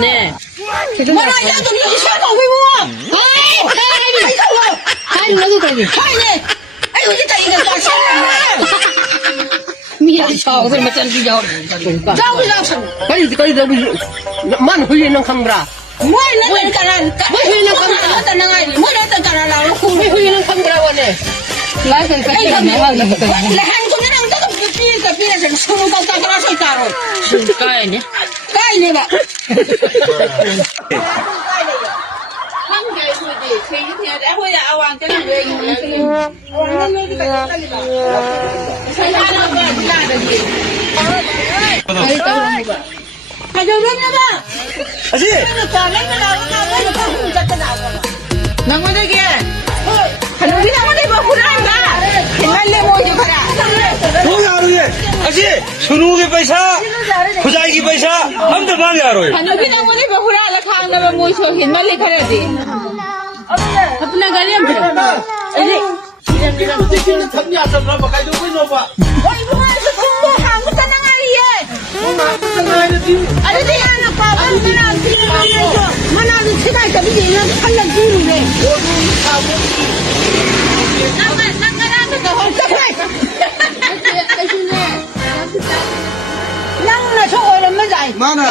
네. 뭐라 야도 니 시험하고 뭐? 아이, 너도 가지. 아이네. 아이고 진짜 이거 다 시험. 미안, 저, 그럼 맞잖아, 기자. 자고 자고. cái man huy năng khăm ra 뭐 있는 거는 뭐 있는 거는 어떤 나가 뭐 어떤 거는 나로 huy huy năng khăm ra vậy 라이센스 같은 거 나가는 거. 한국이랑 저도 비가 비에서 서로 갖다 그래서 따로. 까야네. 까이네 봐. 아씨 나무대게 하는 게 나무대 뭐 불안한가? 옛날에 뭐 이제 가라. 뭐야 하루에 아씨 수능의 पैसा खुदाई की पैसा हम तो मांगे आ रहे हैं 하는 게 나무네 뭐 후라라 खांगा 뭐 이거 흰말 리카라지. अपना गाड़ी हम 어이 뭐해서 공부하고 떠나가리에. 아니 내가 하나 봐봐. 나는 비밀하면서 하나는 제가 있다. 이제 이런 살란 주는데. 나가라면서 홀짝해. 낭나 저거는 뭐지? माना